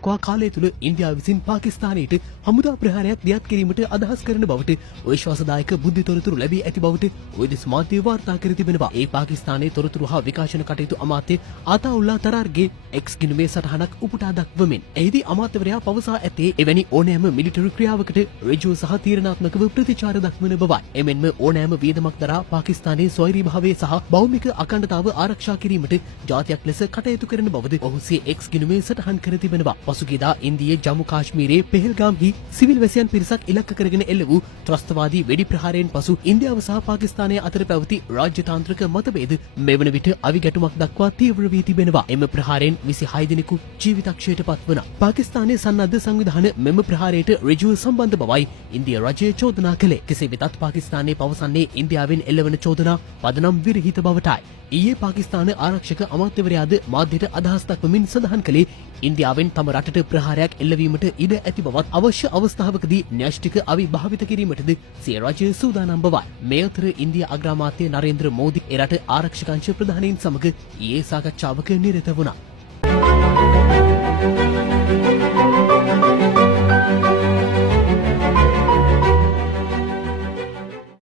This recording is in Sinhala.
දක්වා කාලය තුල ඉන්දියාව විසින් පාකිස්තානයට හමුදා ප්‍රහාරයක් දියත් කිරීමට අදහස් කරන බවට විශ්වාසදායක බුද්ධි තොරතුරු ලැබී ඇති බවට ඔයදිස් මාධ්‍ය වාර්තා කර තිබෙනවා. ඒ පාකිස්තානයේ තොරතුරු හා විකාශන කටයුතු අමාත්‍ය අතාඋල්ලා තරාර්ගේ එක්ස් ගිණුමේ සටහනක් උපුටා දක්වමින් එහිදී අමාත්‍යවරයා පවසා ඇත්තේ එවැනි ඕනෑම මිලිටරි ක්‍රියාවකට ඍජුව සහ තීරණාත්මකව ප්‍රතිචාර දක්වන බවයි. එමෙන්ම ඕනෑම වියදමක් දරා පාකිස්තානයේ ස්වෛරීභාවය සහ භෞමික අඛණ්ඩතාව ආරක්ෂා කිරීමට ජාතියක් ලෙස කටයුතු කරන බවද ඔහු සිය එක්ස් ගිණුමේ සටහන් කර තිබෙනවා. පසුගියදා ඉන්දියාවේ ජම්මු කාශ්මීරයේ පෙහෙල්ගාම්හි සිවිල් වැසියන් පිරිසක් ඉලක්ක කරගෙන එල්ල වූ ත්‍රස්තවාදී වෙඩි ප්‍රහාරයෙන් පසු ඉන්දියාව සහ පාකිස්තානය අතර පැවති රාජ්‍යතාන්ත්‍රික මතභේද මෙවන විට අවිගැටුමක් දක්වා තීව්‍ර වී තිබෙනවා. එම ප්‍රහාරයෙන් 26 දෙනෙකු ජීවිතක්ෂයට පත්වනා. පාකිස්තානයේ සන්නද්ධ සංවිධාන මෙම ප්‍රහාරයට ඍජුව සම්බන්ධ බවයි ඉන්දියා රජය චෝදනා කළේ. කෙසේ වෙතත් පාකිස්තානයේ පවසන්නේ ඉන්දියාවෙන් එල්ලවන චෝදනා පදනම් විරහිත බවටයි. ඊයේ පාකිස්තාන ආරක්ෂක අමාත්‍යවරයාද මාධ්‍යට අදහස් දක්වමින් සඳහන් කළේ ඉන්දියාවෙන් තම රටට ප්‍රහාරයක් එල්ලවීමට ඉඩ ඇති බවත් අවශ්‍ය අවස්ථාවකදී න්‍යෂ්ටික අවිභාවිත කිරීමටද සිය රජය සූදානම් බවයි. මේ අතර ඉන්දියා අග්‍රාමාත්‍ය නරේන්ද්‍ර මෝදි එරට ආරක්ෂක අංශ ප්‍රධානීන් සමග ඊයේ සාකච්ඡාවක නිරත වුණා.